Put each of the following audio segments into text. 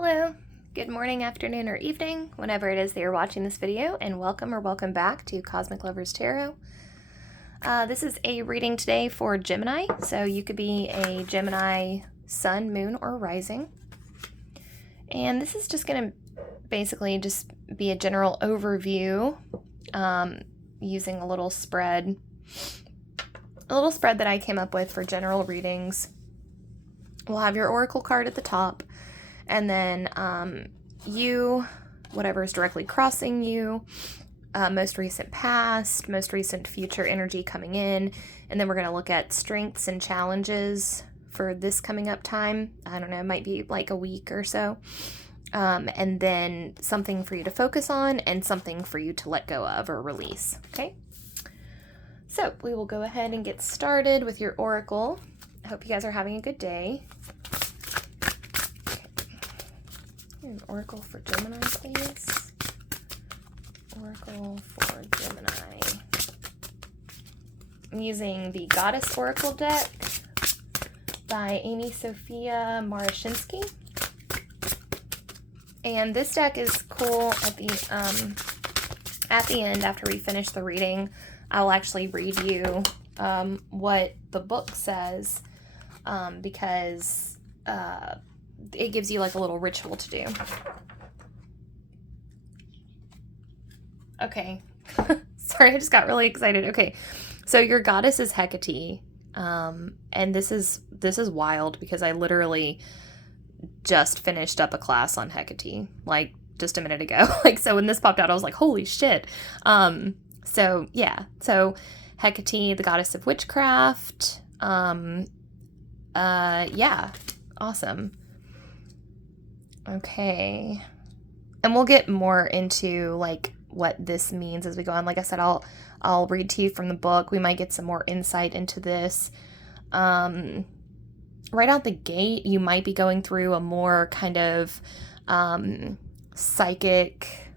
Hello, good morning, afternoon, or evening, whenever it is that you're watching this video, and welcome back to Cosmic Lovers Tarot. This is a reading today for Gemini, so you could be a Gemini sun, moon, or rising. And this is just going to basically just be a general overview using a little spread that I came up with for general readings. We'll have your oracle card at the top. And then whatever is directly crossing you, most recent past, most recent future energy coming in. And then we're going to look at strengths and challenges for this coming up time. I don't know, it might be like a week or so. And then something for you to focus on and something for you to let go of or release. Okay? So we will go ahead and get started with your oracle. I hope you guys are having a good day. An oracle for Gemini, please. Oracle for Gemini. I'm using the Goddess Oracle deck by Amy Sophia Marashinsky. And this deck is cool at the end, after we finish the reading. I'll actually read you what the book says because it gives you like a little ritual to do. Okay. Sorry, I just got really excited. Okay. So your goddess is Hecate. And this is wild because I literally just finished up a class on Hecate, like just a minute ago. So when this popped out, I was like, holy shit. So yeah. So Hecate, the goddess of witchcraft. Yeah. Awesome. Okay. And we'll get more into like what this means as we go on. Like I said, I'll read to you from the book. We might get some more insight into this. Right out the gate, you might be going through a more kind of psychic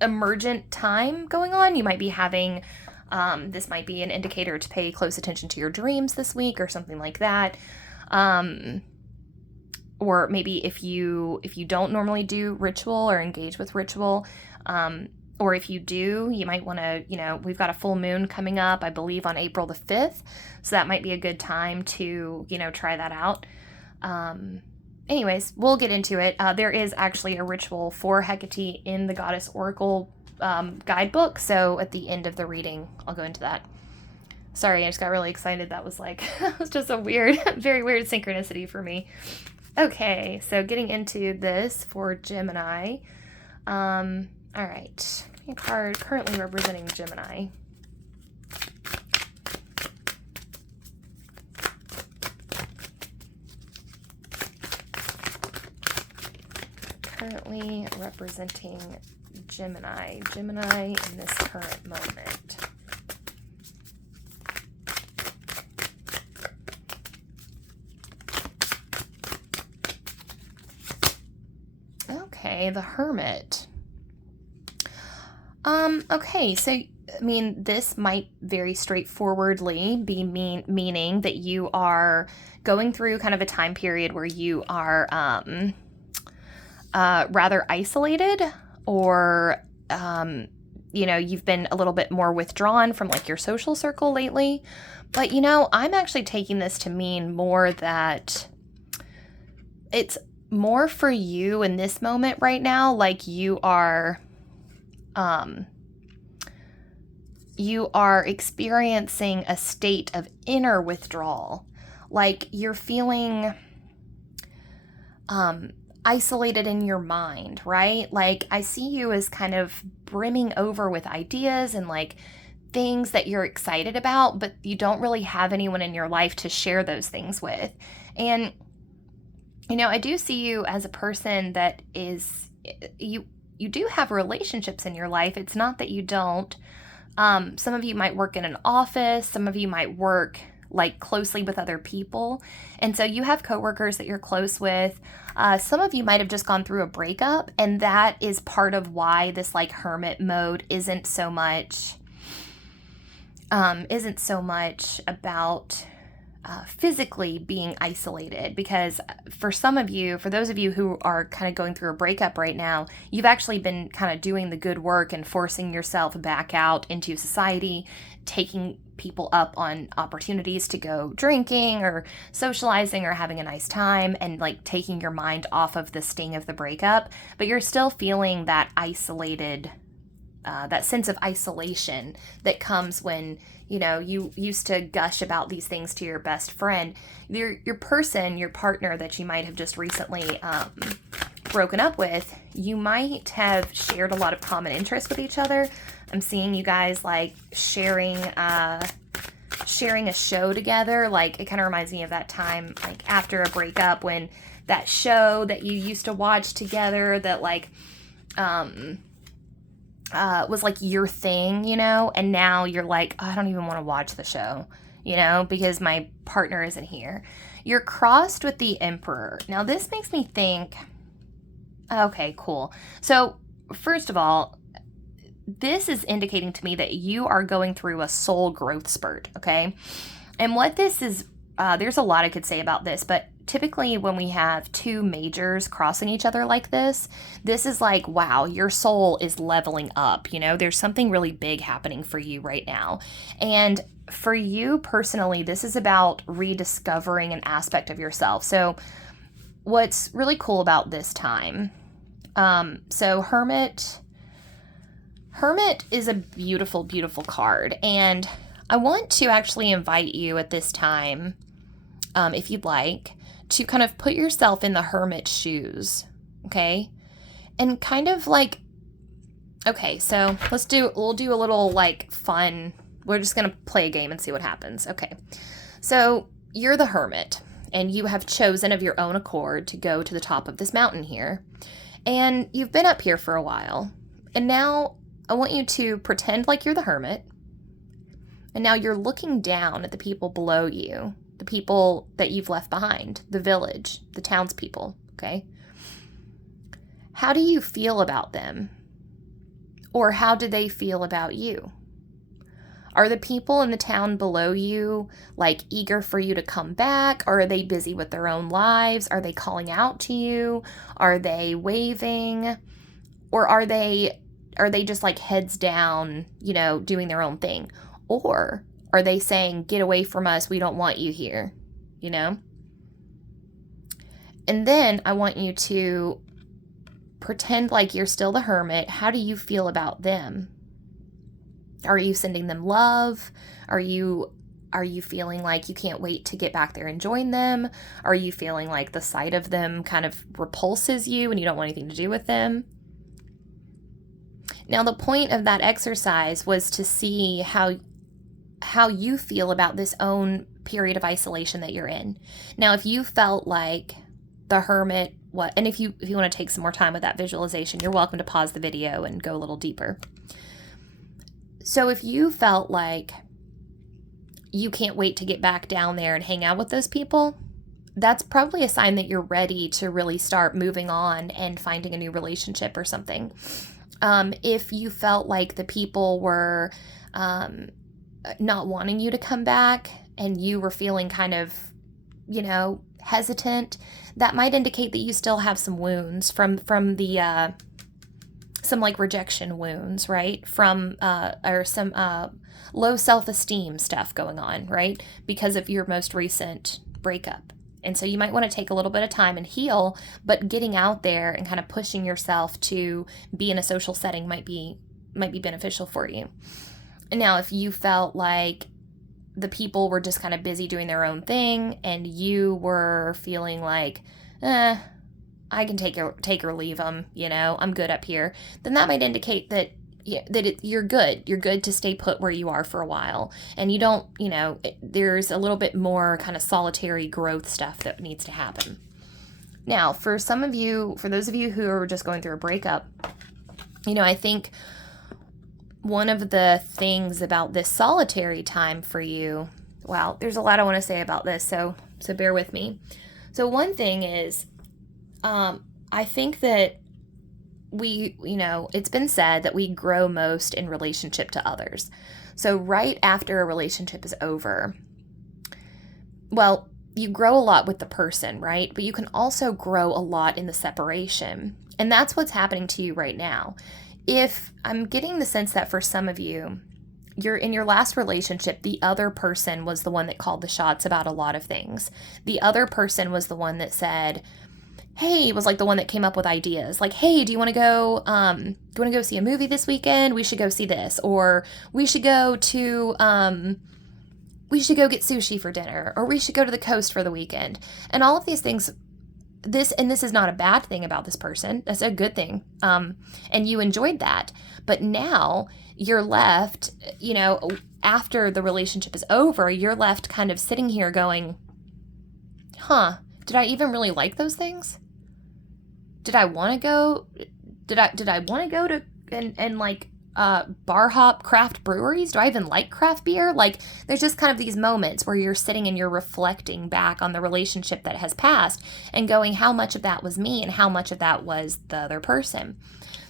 emergent time going on. You might be having this might be an indicator to pay close attention to your dreams this week or something like that. Or maybe if you don't normally do ritual or engage with ritual, or if you do, you might want to, we've got a full moon coming up, I believe on April the 5th. So that might be a good time to, try that out. Anyways, we'll get into it. There is actually a ritual for Hecate in the Goddess Oracle guidebook. So at the end of the reading, I'll go into that. Sorry, I just got really excited. That was that was just a very weird synchronicity for me. Okay, so getting into this for Gemini. All right, a card currently representing Gemini. Currently representing Gemini in this current moment. Okay, the Hermit. Okay, so, this might very straightforwardly be meaning that you are going through kind of a time period where you are, rather isolated or, you've been a little bit more withdrawn from, like, your social circle lately. But, I'm actually taking this to mean more that it's more for you in this moment right now, like you are experiencing a state of inner withdrawal. Like you're feeling isolated in your mind, right? Like I see you as kind of brimming over with ideas and like things that you're excited about, but you don't really have anyone in your life to share those things with. And I do see you as a person that is, you do have relationships in your life. It's not that you don't. Some of you might work in an office. Some of you might work like closely with other people. And so you have coworkers that you're close with. Some of you might have just gone through a breakup, and that is part of why this like hermit mode isn't so much about physically being isolated, because for those of you who are kind of going through a breakup right now, you've actually been kind of doing the good work and forcing yourself back out into society, taking people up on opportunities to go drinking or socializing or having a nice time, and like taking your mind off of the sting of the breakup, but you're still feeling that isolated, that sense of isolation that comes when, you used to gush about these things to your best friend. Your partner that you might have just recently broken up with, you might have shared a lot of common interests with each other. I'm seeing you guys like sharing a show together. Like, it kind of reminds me of that time, like after a breakup, when that show that you used to watch together that like was like your thing, and now you're like, oh, I don't even want to watch the show, because my partner isn't here. You're crossed with the Emperor. Now this makes me think, okay, cool. So first of all, this is indicating to me that you are going through a soul growth spurt, okay? And what this is, there's a lot I could say about this, but typically when we have two majors crossing each other like this is like, wow, your soul is leveling up, there's something really big happening for you right now. And for you personally, this is about rediscovering an aspect of yourself. So what's really cool about this time, so Hermit is a beautiful, beautiful card. And I want to actually invite you at this time, if you'd like, to kind of put yourself in the Hermit's shoes, okay? And kind of like, okay, so we'll do a little like fun, we're just gonna play a game and see what happens. Okay, so you're the Hermit, and you have chosen of your own accord to go to the top of this mountain here. And you've been up here for a while, and now I want you to pretend like you're the Hermit, and now you're looking down at the people below you, the people that you've left behind, the village, the townspeople, okay? How do you feel about them? Or how do they feel about you? Are the people in the town below you like eager for you to come back? Or are they busy with their own lives? Are they calling out to you? Are they waving? Or are they just like heads down, doing their own thing? Or are they saying, get away from us, we don't want you here, And then I want you to pretend like you're still the Hermit. How do you feel about them? Are you sending them love? Are you feeling like you can't wait to get back there and join them? Are you feeling like the sight of them kind of repulses you and you don't want anything to do with them? Now, the point of that exercise was to see how you feel about this own period of isolation that you're in. Now, if you felt like the Hermit, and if you want to take some more time with that visualization, you're welcome to pause the video and go a little deeper. So if you felt like you can't wait to get back down there and hang out with those people, that's probably a sign that you're ready to really start moving on and finding a new relationship or something. If you felt like the people were not wanting you to come back and you were feeling kind of, hesitant, that might indicate that you still have some wounds from the some like rejection wounds, right? Or some low self-esteem stuff going on, right? Because of your most recent breakup. And so you might want to take a little bit of time and heal, but getting out there and kind of pushing yourself to be in a social setting might be beneficial for you. And now if you felt like the people were just kind of busy doing their own thing and you were feeling like, I can take or leave them, I'm good up here, then that might indicate that you're good. You're good to stay put where you are for a while. And you don't, there's a little bit more kind of solitary growth stuff that needs to happen. Now, for those of you who are just going through a breakup, I think one of the things about this solitary time for you, wow, there's a lot I want to say about this, so bear with me. So one thing is, I think that it's been said that we grow most in relationship to others. So right after a relationship is over, well, you grow a lot with the person, right? But you can also grow a lot in the separation. And that's what's happening to you right now. If I'm getting the sense that for some of you, you're in your last relationship, the other person was the one that called the shots about a lot of things. The other person was the one that said, hey, was like the one that came up with ideas. Like, hey, do you want to go see a movie this weekend? We should go see this. Or we should go get sushi for dinner, or we should go to the coast for the weekend. And all of these things, this is not a bad thing about this person. That's a good thing. And you enjoyed that. But now you're left, after the relationship is over, you're left kind of sitting here going, did I even really like those things? Did I want to go? Did I want to go to and like bar hop craft breweries? Do I even like craft beer? Like, there's just kind of these moments where you're sitting and you're reflecting back on the relationship that has passed and going, how much of that was me and how much of that was the other person?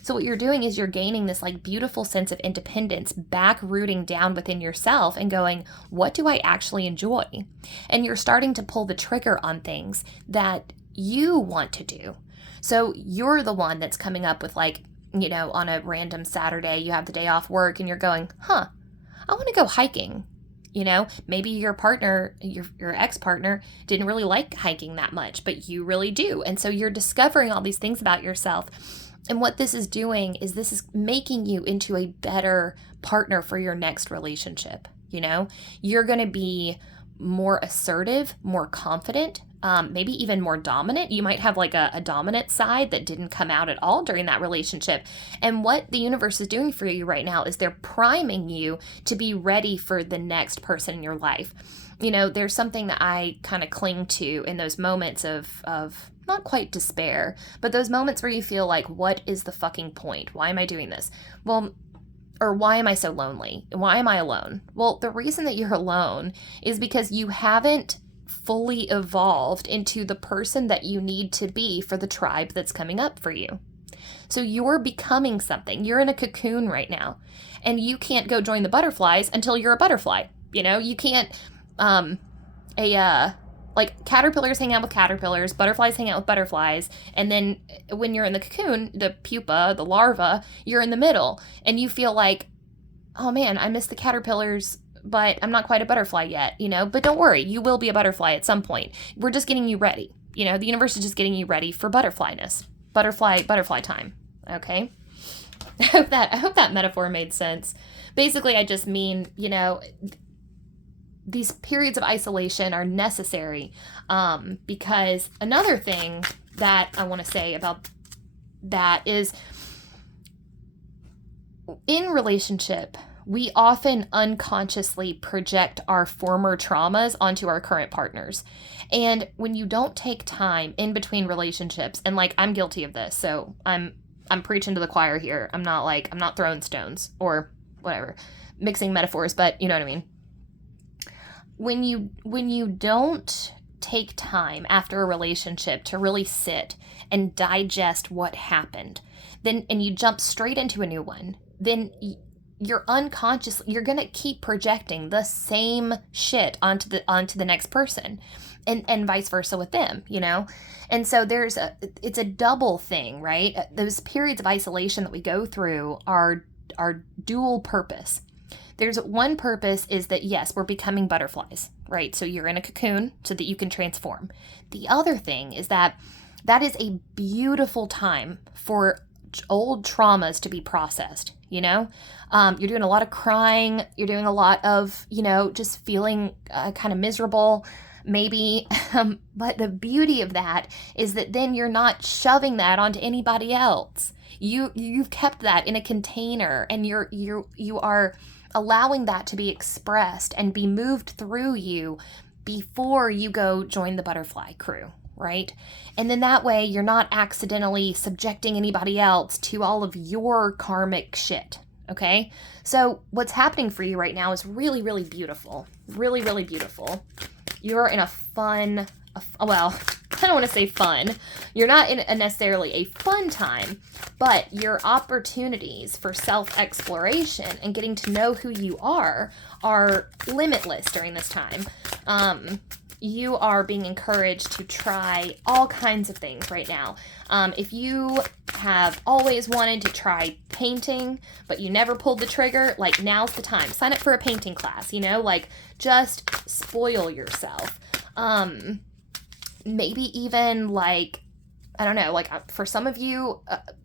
So what you're doing is you're gaining this like beautiful sense of independence, back rooting down within yourself and going, what do I actually enjoy? And you're starting to pull the trigger on things that you want to do. So you're the one that's coming up with like, on a random Saturday, you have the day off work and you're going, I want to go hiking. Maybe your partner, your ex-partner didn't really like hiking that much, but you really do. And so you're discovering all these things about yourself. And what this is doing is this is making you into a better partner for your next relationship. You're going to be more assertive, more confident, maybe even more dominant. You might have like a dominant side that didn't come out at all during that relationship. And what the universe is doing for you right now is they're priming you to be ready for the next person in your life. There's something that I kind of cling to in those moments of not quite despair, but those moments where you feel like, what is the fucking point? Why am I doing this? Well, or why am I so lonely? Why am I alone? Well, the reason that you're alone is because you haven't fully evolved into the person that you need to be for the tribe that's coming up for you. So you're becoming something. You're in a cocoon right now, and you can't go join the butterflies until you're a butterfly. You can't, like caterpillars hang out with caterpillars, butterflies hang out with butterflies, and then when you're in the cocoon, the pupa, the larva, you're in the middle, and you feel like, oh man, I miss the caterpillars, but I'm not quite a butterfly yet, but don't worry, you will be a butterfly at some point. We're just getting you ready. The universe is just getting you ready for butterflyness, butterfly time. Okay. I hope that metaphor made sense. Basically, I just mean, these periods of isolation are necessary, because another thing that I want to say about that is, in relationship, we often unconsciously project our former traumas onto our current partners. And when you don't take time in between relationships, and like, I'm guilty of this, so I'm preaching to the choir here. I'm not throwing stones or whatever, mixing metaphors, but you know what I mean. When you don't take time after a relationship to really sit and digest what happened, and you jump straight into a new one, then you're unconsciously, you're going to keep projecting the same shit onto the next person, and vice versa with them, And so it's a double thing, right? Those periods of isolation that we go through are dual purpose. There's one purpose is that, yes, we're becoming butterflies, right? So you're in a cocoon so that you can transform. The other thing is that is a beautiful time for old traumas to be processed, You're doing a lot of crying. You're doing a lot of, just feeling kind of miserable, maybe. But the beauty of that is that then you're not shoving that onto anybody else. You've kept that in a container, and you are allowing that to be expressed and be moved through you before you go join the butterfly crew, right? And then that way you're not accidentally subjecting anybody else to all of your karmic shit, okay? So what's happening for you right now is really, really beautiful. Really, really beautiful. You're in a fun, well, I don't want to say fun. You're not in necessarily a fun time, but your opportunities for self-exploration and getting to know who you are limitless during this time. you are being encouraged to try all kinds of things right now. If you have always wanted to try painting, but you never pulled the trigger, like now's the time. Sign up for a painting class, you know, like just spoil yourself. Maybe even like, I don't know, like for some of you,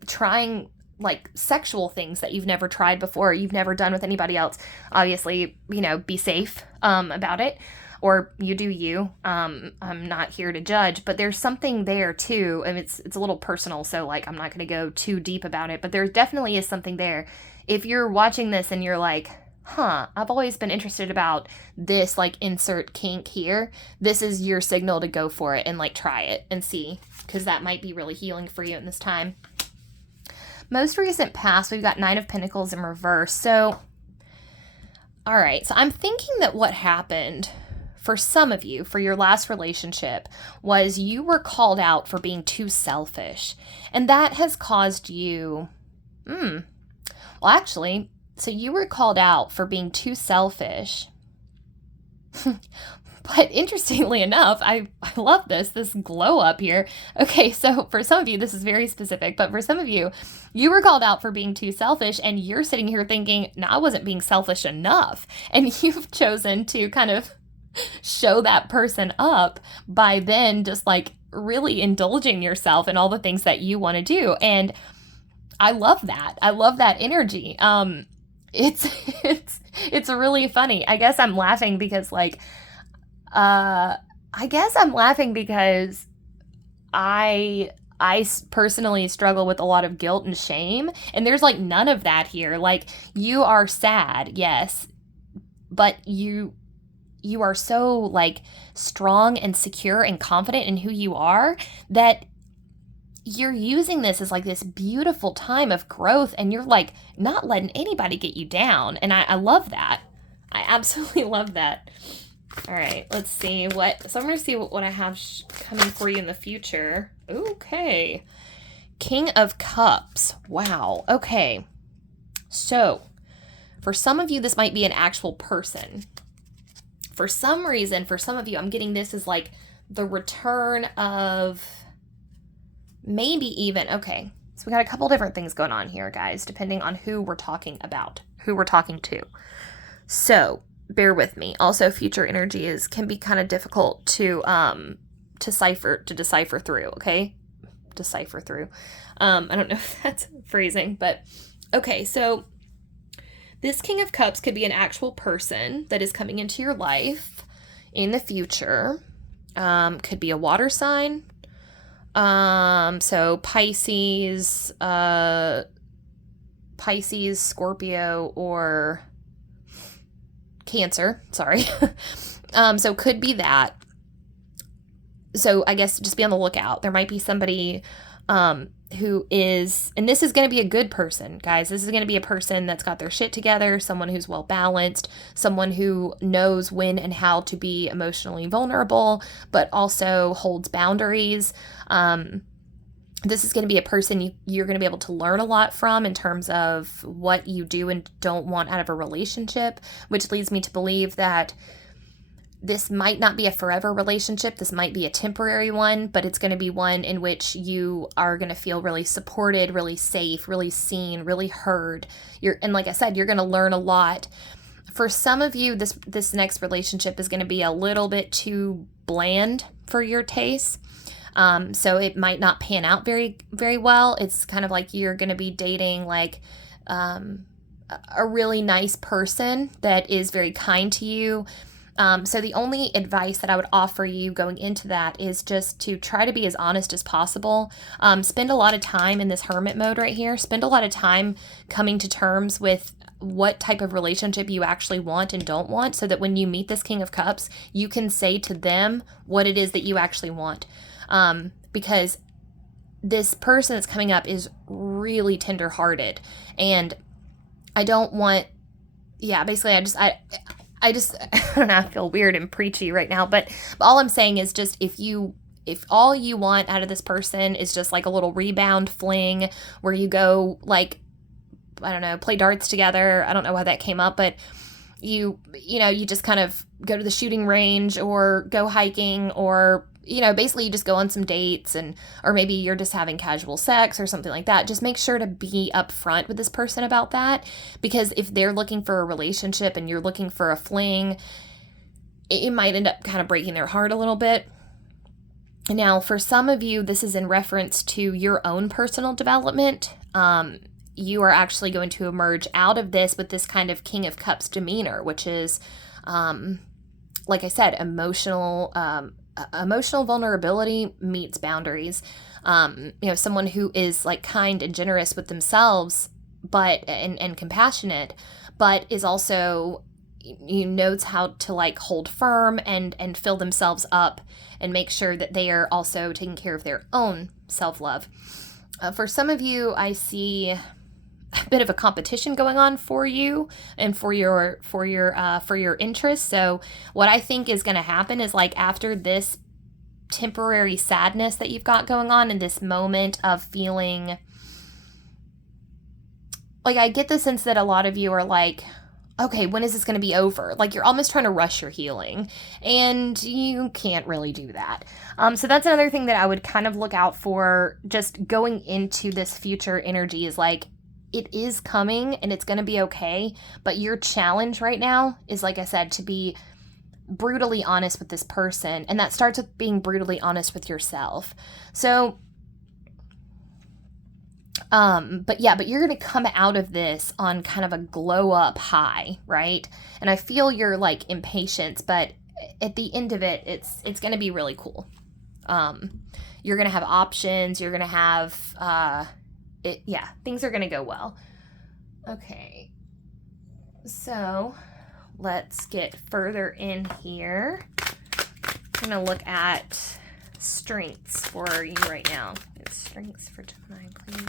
trying like sexual things that you've never tried before, you've never done with anybody else. Obviously, you know, be safe about it, or you do you. I'm not here to judge, but there's something there too, and it's a little personal, so like I'm not going to go too deep about it, but there definitely is something there. If you're watching this and you're like, I've always been interested about this, like insert kink here, this is your signal to go for it and like try it and see, because that might be really healing for you in this time. Most recent past, we've got 9 of Pentacles in reverse. So, all right. So I'm thinking that what happened for some of you, for your last relationship, was you were called out for being too selfish. And that has caused you, well, actually, so you were called out for being too selfish. But interestingly enough, I love this glow up here. Okay, so for some of you, this is very specific, but for some of you, you were called out for being too selfish, and you're sitting here thinking, no, I wasn't being selfish enough. And you've chosen to kind of show that person up by then just like really indulging yourself in all the things that you want to do. And I love that. I love that energy. It's really funny. I guess I'm laughing because like, I personally struggle with a lot of guilt and shame, and there's like none of that here. Like, you are sad, yes, but you are so like strong and secure and confident in who you are that you're using this as like this beautiful time of growth, and you're like not letting anybody get you down. And I love that. I absolutely love that. All right, let's see so I'm going to see what I have coming for you in the future. Okay. King of Cups. Wow. Okay. So for some of you, this might be an actual person. For some reason, for some of you, I'm getting this as like the return of maybe even, okay. So we got a couple different things going on here, guys, depending on who we're talking about, who we're talking to. So bear with me. Also, future energy can be kind of difficult to decipher through, okay? Decipher through. I don't know if that's phrasing, but okay, so this King of Cups could be an actual person that is coming into your life in the future. Could be a water sign. So Pisces, Scorpio, or Cancer, sorry. So could be that. So I guess just be on the lookout. There might be somebody who is, and this is going to be a good person, guys. This is going to be a person that's got their shit together, someone who's well balanced, someone who knows when and how to be emotionally vulnerable, but also holds boundaries. This is going to be a person you're going to be able to learn a lot from in terms of what you do and don't want out of a relationship, which leads me to believe that this might not be a forever relationship. This might be a temporary one, but it's going to be one in which you are going to feel really supported, really safe, really seen, really heard. And like I said, you're going to learn a lot. For some of you, this next relationship is going to be a little bit too bland for your taste. So it might not pan out very, very well. It's kind of like you're going to be dating like a really nice person that is very kind to you. So the only advice that I would offer you going into that is just to try to be as honest as possible. Spend a lot of time in this hermit mode right here. Spend a lot of time coming to terms with what type of relationship you actually want and don't want, so that when you meet this King of Cups, you can say to them what it is that you actually want. Because this person that's coming up is really tenderhearted, and I don't want, basically I don't know, I feel weird and preachy right now, but all I'm saying is just if all you want out of this person is just like a little rebound fling where you go like, I don't know, play darts together. I don't know how that came up, but you know, you just kind of go to the shooting range or go hiking, or, you know, basically you just go on some dates, and, or maybe you're just having casual sex or something like that. Just make sure to be upfront with this person about that, because if they're looking for a relationship and you're looking for a fling, it might end up kind of breaking their heart a little bit. Now, for some of you, this is in reference to your own personal development. You are actually going to emerge out of this with this kind of King of Cups demeanor, which is, like I said, emotional vulnerability meets boundaries. You know, someone who is like kind and generous with themselves, but and compassionate, but is also, you knows how to like hold firm and fill themselves up and make sure that they are also taking care of their own self-love. For some of you, I see a bit of a competition going on for you and for your interests. So what I think is going to happen is, like, after this temporary sadness that you've got going on in this moment of feeling, like, I get the sense that a lot of you are like, okay, when is this going to be over? Like, you're almost trying to rush your healing, and you can't really do that. So that's another thing that I would kind of look out for just going into this future energy, is like, it is coming and it's going to be okay. But your challenge right now is, like I said, to be brutally honest with this person. And that starts with being brutally honest with yourself. So, but you're going to come out of this on kind of a glow up high, right? And I feel your like impatience, but at the end of it, it's going to be really cool. You're going to have options. You're going to have, things are going to go well. Okay. So let's get further in here. I'm going to look at strengths for you right now. It's strengths for Gemini, please.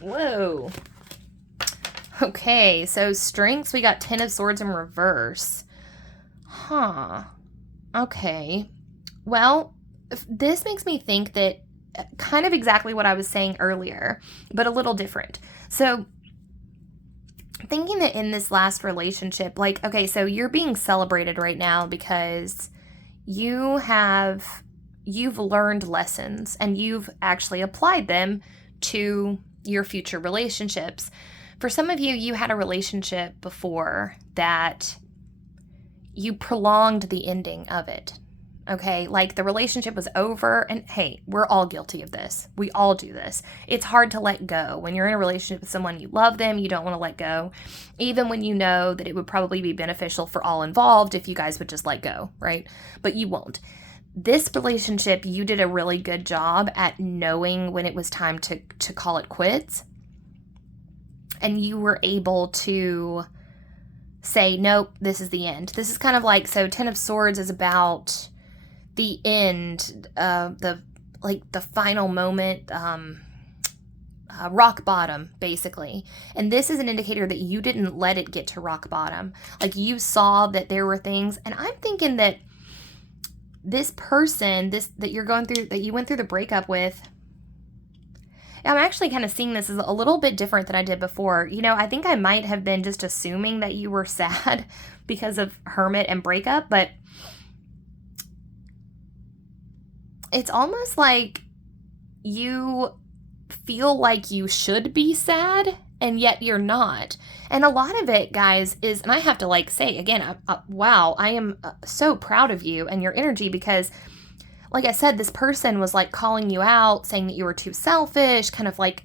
Whoa. Okay, so strengths, we got 10 of Swords in reverse. Huh. Okay. Well, this makes me think that kind of exactly what I was saying earlier, but a little different. So thinking that in this last relationship, like, okay, so you're being celebrated right now because you've learned lessons and you've actually applied them to your future relationships. For some of you, you had a relationship before that you prolonged the ending of it. Okay, like the relationship was over, and hey, we're all guilty of this. We all do this. It's hard to let go. When you're in a relationship with someone, you love them, you don't want to let go, even when you know that it would probably be beneficial for all involved if you guys would just let go, right? But you won't. This relationship, you did a really good job at knowing when it was time to call it quits. And you were able to say, nope, this is the end. This is kind of like, so 10 of Swords is about the end, the final moment, rock bottom, basically. And this is an indicator that you didn't let it get to rock bottom. Like, you saw that there were things, and I'm thinking that this person, that you're going through, that you went through the breakup with, I'm actually kind of seeing this as a little bit different than I did before. You know, I think I might have been just assuming that you were sad because of Hermit and breakup, but it's almost like you feel like you should be sad, and yet you're not. And a lot of it, guys, is, and I have to like say again, wow, I am so proud of you and your energy, because like I said, this person was like calling you out, saying that you were too selfish, kind of like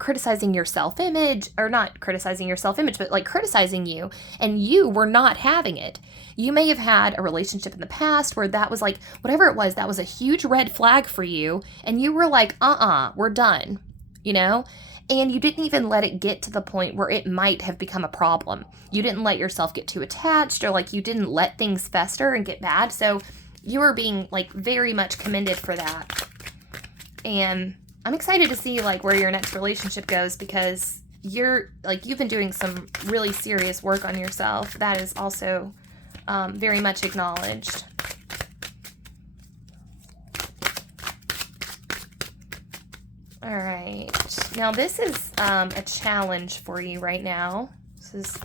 criticizing your self-image, or not criticizing your self-image, but like criticizing you, and you were not having it. You may have had a relationship in the past where that was like, whatever it was, that was a huge red flag for you, and you were like, we're done, you know? And you didn't even let it get to the point where it might have become a problem. You didn't let yourself get too attached, or like you didn't let things fester and get bad. So you are being like very much commended for that. And I'm excited to see like where your next relationship goes, because you've been doing some really serious work on yourself. That is also very much acknowledged. All right. Now this is a challenge for you right now. This is,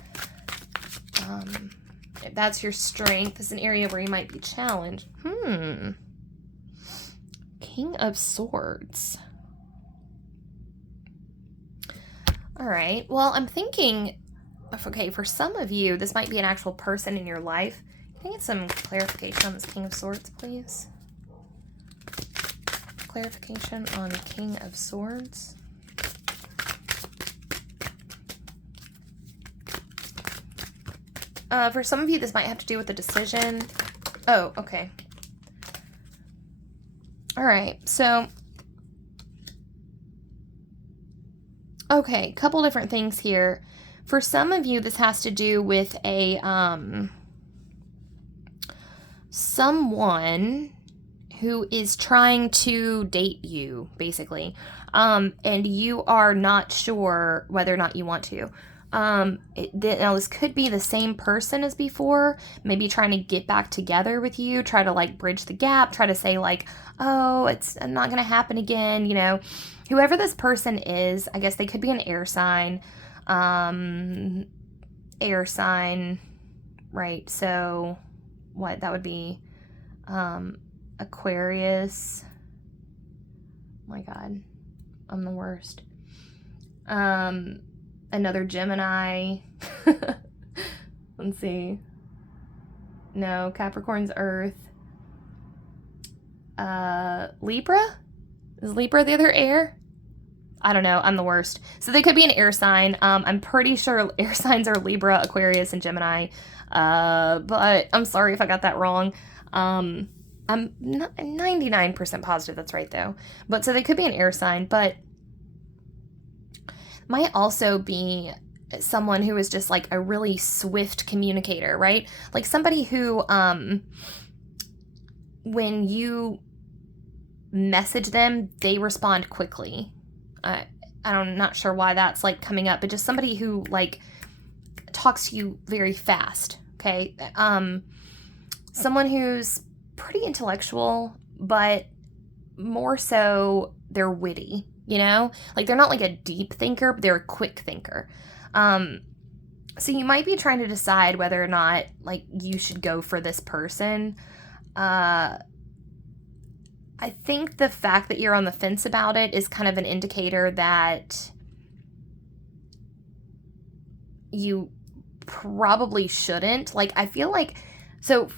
if that's your strength, this is an area where you might be challenged. King of Swords. All right. Well, I'm thinking, okay, for some of you, this might be an actual person in your life. Can I get some clarification on this King of Swords, please? Clarification on King of Swords. For some of you, this might have to do with a decision. Oh, okay. All right, so, okay, couple different things here. For some of you, this has to do with a, someone who is trying to date you, basically, and you are not sure whether or not you want to. Now, this could be the same person as before, maybe trying to get back together with you, try to, like, bridge the gap, try to say, like, oh, it's not going to happen again, you know. Whoever this person is, I guess they could be an air sign, right, so, what, that would be, Aquarius. Oh my God, I'm the worst. Another Gemini. Let's see. No, Capricorn's Earth. Libra? Is Libra the other air? I don't know. I'm the worst. So they could be an air sign. I'm pretty sure air signs are Libra, Aquarius, and Gemini. But I'm sorry if I got that wrong. I'm 99% positive that's right, though. But so they could be an air sign, but might also be someone who is just like a really swift communicator, right? Like somebody who, when you message them, they respond quickly. I'm not sure why that's like coming up, but just somebody who like talks to you very fast, okay? Someone who's pretty intellectual, but more so they're witty, you know? Like they're not like a deep thinker, but they're a quick thinker. So you might be trying to decide whether or not like you should go for this person. I think the fact that you're on the fence about it is kind of an indicator that you probably shouldn't. Like, I feel like, so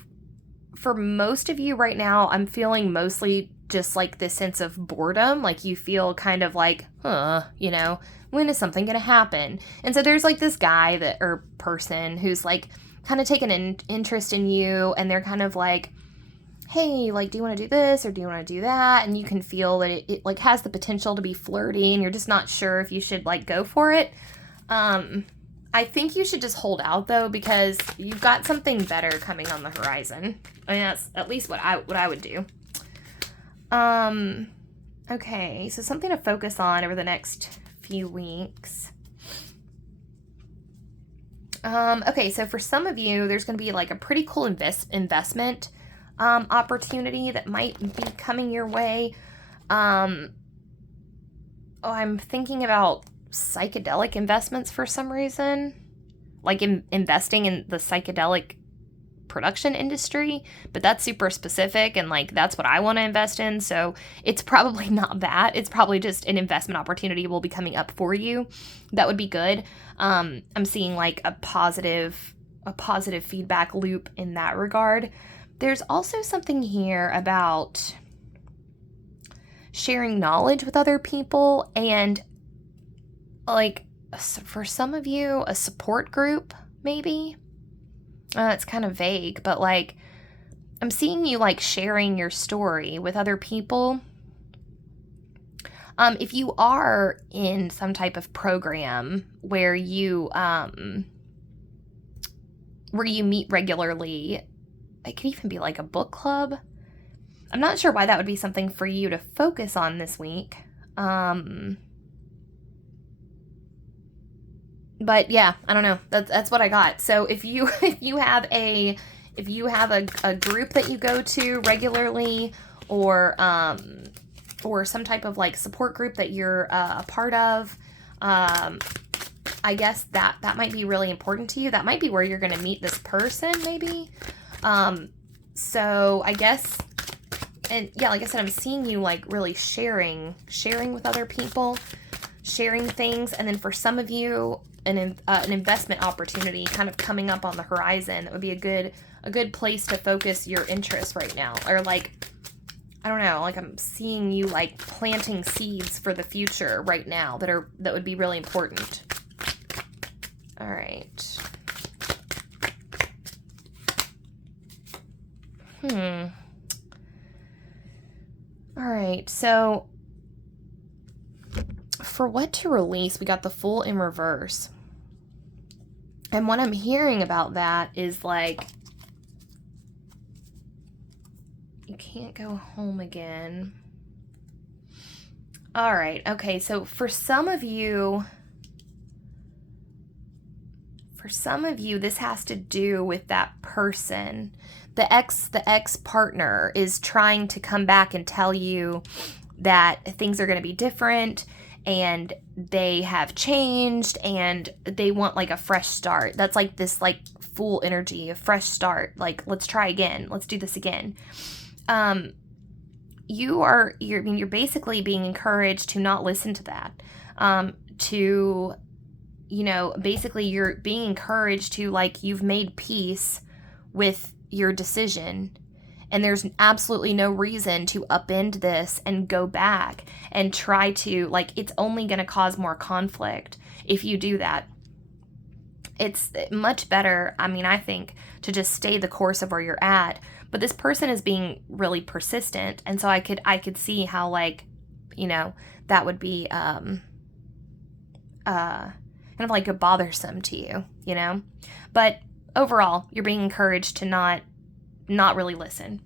for most of you right now, I'm feeling mostly just like this sense of boredom. Like you feel kind of like, you know, when is something going to happen? And so there's like this guy that, or person who's like kind of taken an interest in you, and they're kind of like, hey, like, do you want to do this or do you want to do that? And you can feel that it like has the potential to be flirty, and you're just not sure if you should like go for it. I think you should just hold out though, because you've got something better coming on the horizon. I mean, that's at least what I would do. Okay, so something to focus on over the next few weeks. Okay, so for some of you, there's going to be like a pretty cool investment opportunity that might be coming your way. I'm thinking about psychedelic investments for some reason, like investing in the psychedelic production industry, but that's super specific, and like that's what I want to invest in, so it's probably not that. It's probably just an investment opportunity will be coming up for you. That would be good. I'm seeing like a positive feedback loop in that regard. There's also something here about sharing knowledge with other people, and like for some of you, a support group maybe. It's kind of vague, but like I'm seeing you like sharing your story with other people. If you are in some type of program where you meet regularly, it could even be like a book club. I'm not sure why that would be something for you to focus on this week. But yeah, I don't know. That's what I got. So if you if you have a group that you go to regularly, or some type of like support group that you're a part of, I guess that might be really important to you. That might be where you're going to meet this person, maybe. So I guess, and yeah, like I said, I'm seeing you like really sharing with other people, sharing things, and then for some of you, an investment opportunity kind of coming up on the horizon. That would be a good place to focus your interest right now, or like, I don't know, like I'm seeing you like planting seeds for the future right now that would be really important. All right. All right, so for what to release, we got the Fool in reverse. And what I'm hearing about that is like, you can't go home again. All right, okay, so for some of you, this has to do with that person. The ex partner is trying to come back and tell you that things are going to be different and they have changed and they want like a fresh start. That's like this like Fool energy, a fresh start. Like, let's try again. Let's do this again. You're basically being encouraged to not listen to that. Basically you're being encouraged to, like, you've made peace with your decision and there's absolutely no reason to upend this and go back and try to, like, it's only going to cause more conflict if you do that. It's much better, I mean, I think, to just stay the course of where you're at. But this person is being really persistent, and so I could see how, like, that would be kind of like bothersome to you, But overall, you're being encouraged to not really listen.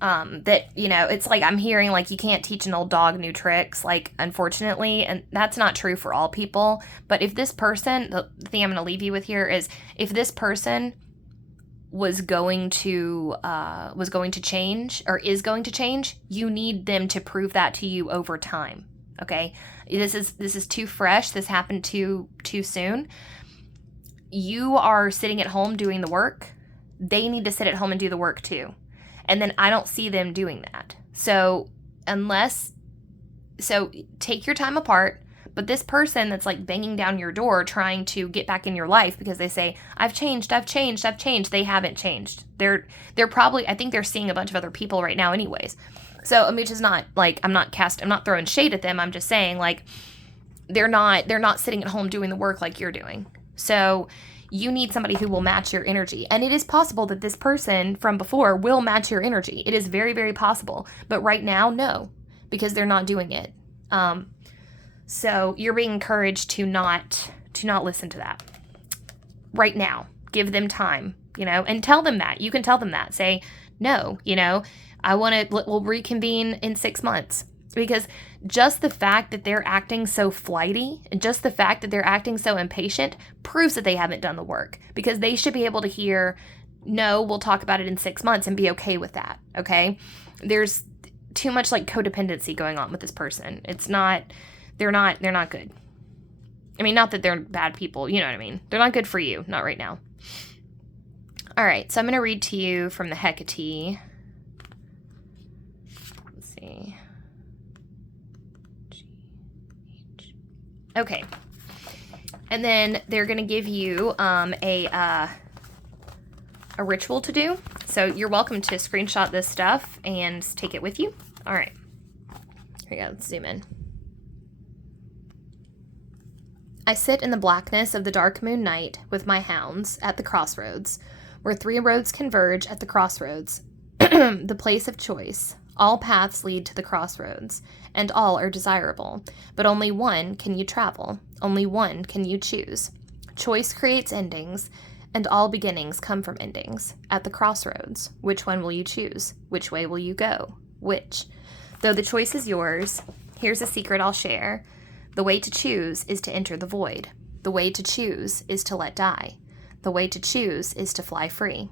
It's like I'm hearing like you can't teach an old dog new tricks, like, unfortunately, and that's not true for all people. But if this person, the thing I'm going to leave you with here is, if this person was going to change or is going to change, you need them to prove that to you over time. Okay, this is too fresh. This happened too soon. You are sitting at home doing the work. They need to sit at home and do the work too. And then I don't see them doing that. So take your time apart. But this person that's like banging down your door trying to get back in your life because they say, I've changed, they haven't changed. They're probably, I think they're seeing a bunch of other people right now anyways. So, I mean, which is not like, I'm not throwing shade at them. I'm just saying, like, they're not sitting at home doing the work like you're doing. So you need somebody who will match your energy. And it is possible that this person from before will match your energy. It is very, very possible. But right now, no, because they're not doing it. So you're being encouraged to not listen to that right now. Give them time, and tell them that. You can tell them that. Say, no, we'll reconvene in 6 months. Because just the fact that they're acting so flighty and just the fact that they're acting so impatient proves that they haven't done the work, because they should be able to hear, no, we'll talk about it in 6 months and be okay with that. Okay. There's too much like codependency going on with this person. They're not good. I mean, not that they're bad people, you know what I mean? They're not good for you, not right now. All right, so I'm going to read to you from the Hecate. Let's see. Okay. And then they're going to give you a ritual to do. So you're welcome to screenshot this stuff and take it with you. All right. Here we go. Let's zoom in. I sit in the blackness of the dark moon night with my hounds at the crossroads, where 3 roads converge at the crossroads, the place of choice. All paths lead to the crossroads, and all are desirable, but only one can you travel, only one can you choose. Choice creates endings, and all beginnings come from endings. At the crossroads, which one will you choose? Which way will you go? Which? Though the choice is yours, here's a secret I'll share. The way to choose is to enter the void The way to choose is to let die. The way to choose is to fly free.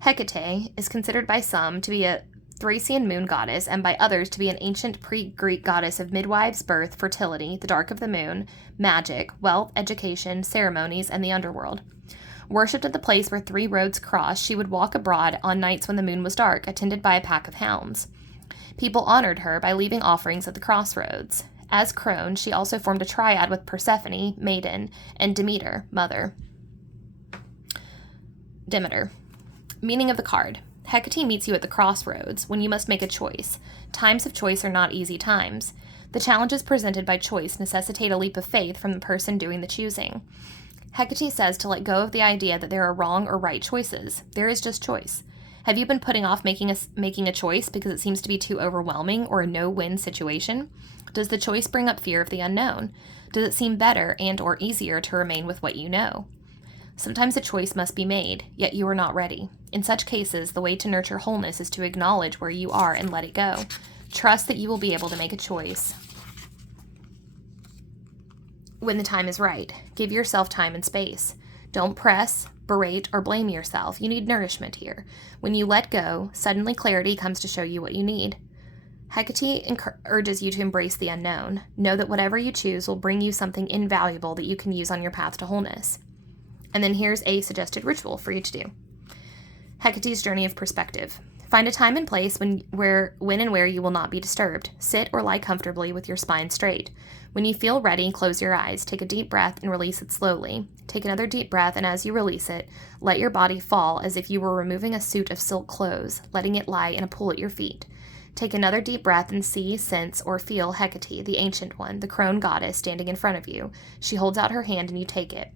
Hecate is considered by some to be a Thracian moon goddess and by others to be an ancient pre-Greek goddess of midwives, birth, fertility, the dark of the moon, magic, wealth, education, ceremonies, and the underworld. Worshipped at the place where 3 roads cross, she would walk abroad on nights when the moon was dark, attended by a pack of hounds. People honored her by leaving offerings at the crossroads. As crone, she also formed a triad with Persephone, maiden, and Demeter, mother. Demeter. Meaning of the card. Hecate meets you at the crossroads, when you must make a choice. Times of choice are not easy times. The challenges presented by choice necessitate a leap of faith from the person doing the choosing. Hecate says to let go of the idea that there are wrong or right choices. There is just choice. Have you been putting off making a choice because it seems to be too overwhelming or a no-win situation? Does the choice bring up fear of the unknown? Does it seem better and or easier to remain with what you know? Sometimes a choice must be made, yet you are not ready. In such cases, the way to nurture wholeness is to acknowledge where you are and let it go. Trust that you will be able to make a choice when the time is right. Give yourself time and space. Don't press, berate, or blame yourself. You need nourishment here. When you let go, suddenly clarity comes to show you what you need. Hecate urges you to embrace the unknown. Know that whatever you choose will bring you something invaluable that you can use on your path to wholeness. And then here's a suggested ritual for you to do. Hecate's journey of perspective. Find a time and place when and where you will not be disturbed. Sit or lie comfortably with your spine straight. When you feel ready, close your eyes. Take a deep breath and release it slowly. Take another deep breath, and as you release it, let your body fall as if you were removing a suit of silk clothes, letting it lie in a pool at your feet. Take another deep breath and see, sense, or feel Hecate, the ancient one, the crone goddess, standing in front of you. She holds out her hand and you take it.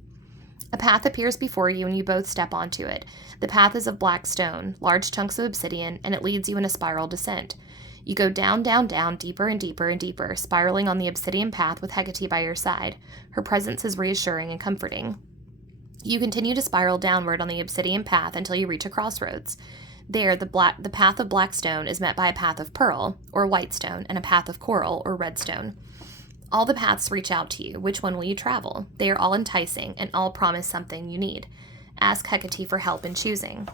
A path appears before you and you both step onto it. The path is of black stone, large chunks of obsidian, and it leads you in a spiral descent. You go down, down, down, deeper and deeper and deeper, spiraling on the obsidian path with Hecate by your side. Her presence is reassuring and comforting. You continue to spiral downward on the obsidian path until you reach a crossroads. There, the path of black stone is met by a path of pearl, or white stone, and a path of coral, or red stone. All the paths reach out to you. Which one will you travel? They are all enticing, and all promise something you need. Ask Hecate for help in choosing.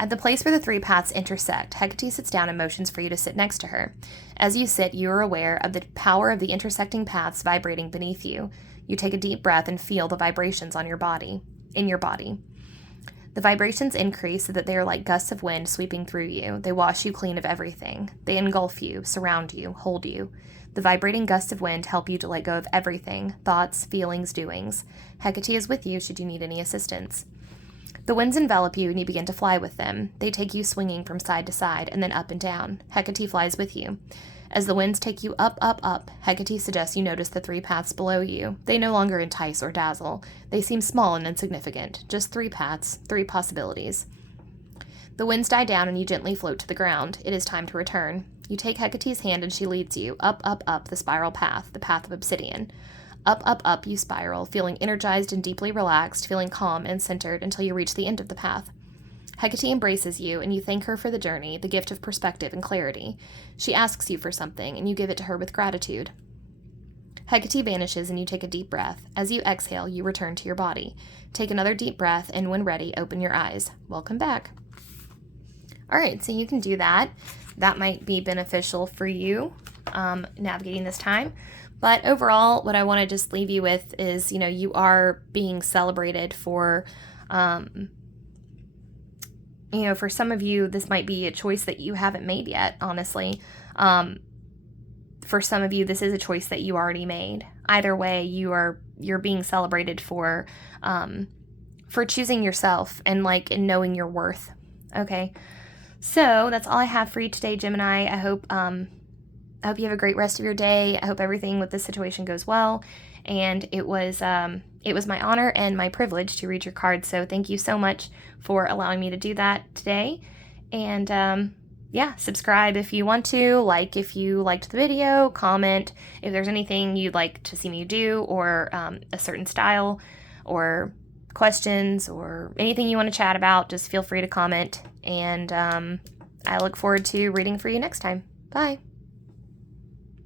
At the place where the 3 paths intersect, Hecate sits down and motions for you to sit next to her. As you sit, you are aware of the power of the intersecting paths vibrating beneath you. You take a deep breath and feel the vibrations in your body. The vibrations increase so that they are like gusts of wind sweeping through you. They wash you clean of everything. They engulf you, surround you, hold you. The vibrating gusts of wind help you to let go of everything, thoughts, feelings, doings. Hecate is with you should you need any assistance. The winds envelop you and you begin to fly with them. They take you swinging from side to side and then up and down. Hecate flies with you. As the winds take you up, up, up, Hecate suggests you notice the 3 paths below you. They no longer entice or dazzle. They seem small and insignificant. Just 3 paths, 3 possibilities. The winds die down and you gently float to the ground. It is time to return. You take Hecate's hand and she leads you up, up, up the spiral path, the path of obsidian. Up, up, up you spiral, feeling energized and deeply relaxed, feeling calm and centered until you reach the end of the path. Hecate embraces you and you thank her for the journey, the gift of perspective and clarity. She asks you for something and you give it to her with gratitude. Hecate vanishes and you take a deep breath. As you exhale, you return to your body. Take another deep breath and when ready, open your eyes. Welcome back. All right, so you can do that. That might be beneficial for you navigating this time. But overall, what I want to just leave you with is, you are being celebrated for, for some of you, this might be a choice that you haven't made yet, honestly. For some of you, this is a choice that you already made. Either way, you're being celebrated for choosing yourself and knowing your worth. Okay. So that's all I have for you today, Gemini. I hope you have a great rest of your day. I hope everything with this situation goes well. And it was my honor and my privilege to read your cards. So thank you so much for allowing me to do that today. And subscribe if you want to, like if you liked the video, comment if there's anything you'd like to see me do, or a certain style, or questions, or anything you want to chat about. Just feel free to comment. And I look forward to reading for you next time. Bye.